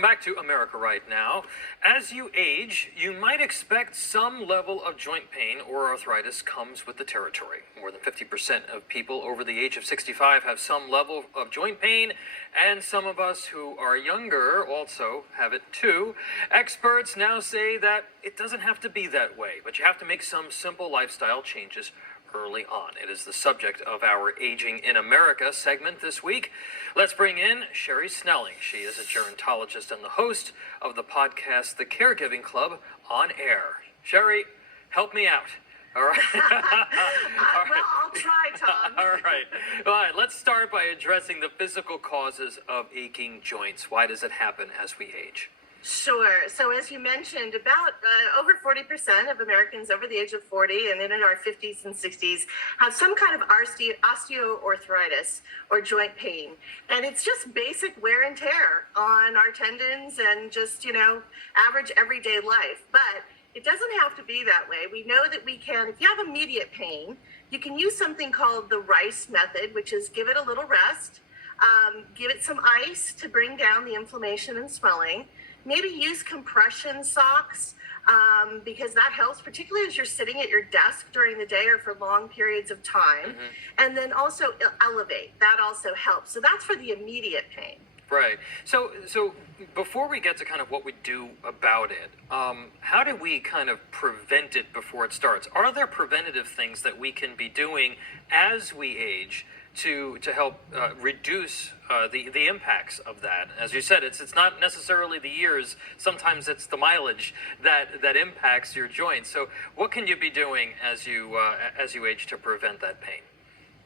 Welcome back to America Right Now. As you age, you might expect some level of joint pain or arthritis comes with the territory. More than 50% of people over the age of 65 have some level of joint pain, and some of us who are younger also have it too. Experts now say that it doesn't have to be that way, but you have to make some simple lifestyle changes early on. It is the subject of our Aging in America segment this week. Let's bring in Sherri Snelling. She is a gerontologist and the host of the podcast, The Caregiving Club on Air. Sherri, help me out. All right. Well, I'll try, Tom. All right. Let's start by addressing the physical causes of aching joints. Why does it happen as we age? Sure. So as you mentioned, about over 40% of Americans over the age of 40 and in our 50s and 60s have some kind of osteoarthritis or joint pain. And it's just basic wear and tear on our tendons and just, average everyday life. But it doesn't have to be that way. We know that we can, if you have immediate pain, you can use something called the Rice method, which is give it a little rest, give it some ice to bring down the inflammation and swelling. Maybe use compression socks because that helps, particularly as you're sitting at your desk during the day or for long periods of time. And then also elevate. That also helps. So that's for the immediate pain. Right. So before we get to kind of what we do about it, how do we kind of prevent it before it starts? Are there preventative things that we can be doing as we age to help reduce the impacts of that? As you said, it's not necessarily the years. Sometimes it's the mileage that impacts your joints. So what can you be doing as you age to prevent that pain?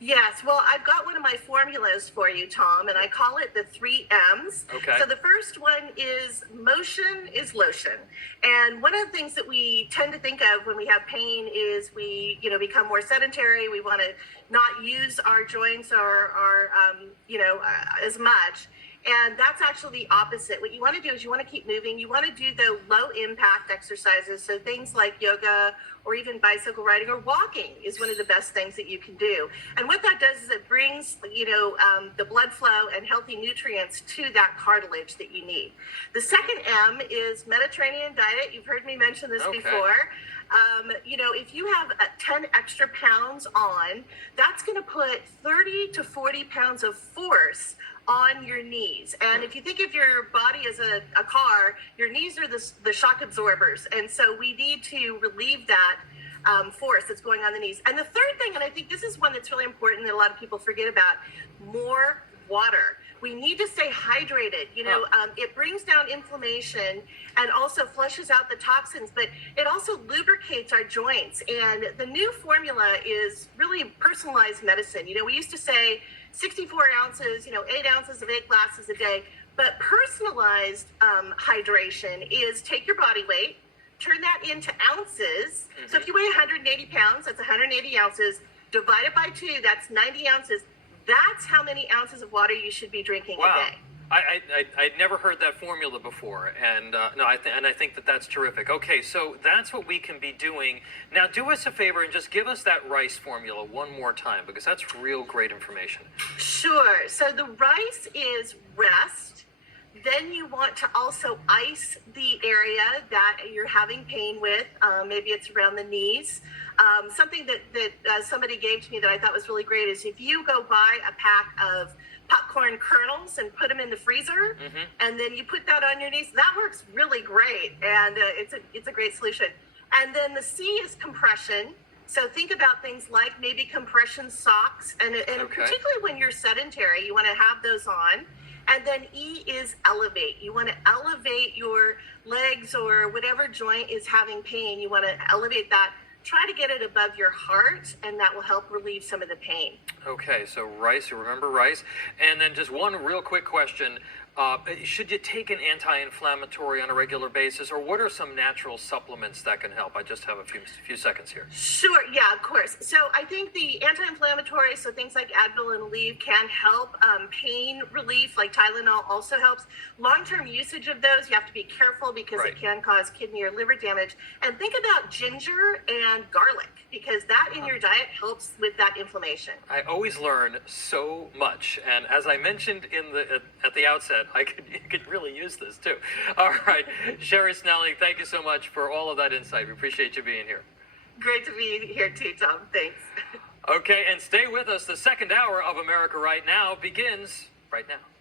Yes, well, I've got one of my formulas for you, Tom, and I call it the 3 M's. Okay. So the first one is motion is lotion. And one of the things that we tend to think of when we have pain is we, become more sedentary. We want to not use our joints or as much. And that's actually the opposite. What you want to do is you want to keep moving. You want to do the low impact exercises. So things like yoga or even bicycle riding or walking is one of the best things that you can do. And what that does is it brings, the blood flow and healthy nutrients to that cartilage that you need. The second M is Mediterranean diet. You've heard me mention this before. If you have 10 extra pounds on, that's going to put 30 to 40 pounds of force on your knees. And if you think of your body as a car, your knees are the shock absorbers. And so we need to relieve that force that's going on the knees. And the third thing, and I think this is one that's really important that a lot of people forget about, more water. We need to stay hydrated. It brings down inflammation and also flushes out the toxins, but it also lubricates our joints. And the new formula is really personalized medicine. We used to say 64 ounces, 8 ounces of 8 glasses a day, but personalized hydration is take your body weight, turn that into ounces. So if you weigh 180 pounds, that's 180 ounces, divide it by 2, that's 90 ounces. That's how many ounces of water you should be drinking a day. I'd never heard that formula before, and I think that's terrific. Okay, so that's what we can be doing. Now, do us a favor and just give us that Rice formula one more time, because that's real great information. Sure. So the Rice is rest. Then you want to also ice the area that you're having pain with. Maybe it's around the knees. Something that somebody gave to me that I thought was really great is if you go buy a pack of popcorn kernels and put them in the freezer, and then you put that on your knees, that works really great, and it's a great solution. And then the C is compression. So think about things like maybe compression socks, and particularly when you're sedentary, you want to have those on. And then E is elevate. You want to elevate your legs or whatever joint is having pain. You want to elevate that. Try to get it above your heart, and that will help relieve some of the pain. Okay, so Rice, you remember Rice. And then just one real quick question. Should you take an anti-inflammatory on a regular basis, or what are some natural supplements that can help? I just have a few seconds here. Sure, yeah, of course. So I think the anti-inflammatory, so things like Advil and Aleve can help. Pain relief, like Tylenol, also helps. Long-term usage of those, you have to be careful because it can cause kidney or liver damage. And think about ginger and garlic, because that in your diet helps with that inflammation. I always learn so much, and as I mentioned at the outset, said, you could really use this too. All right, Sherri Snelling, thank you so much for all of that insight. We appreciate you being here. Great to be here too, Tom. Thanks. Okay, and stay with us. The second hour of America Right Now begins right now.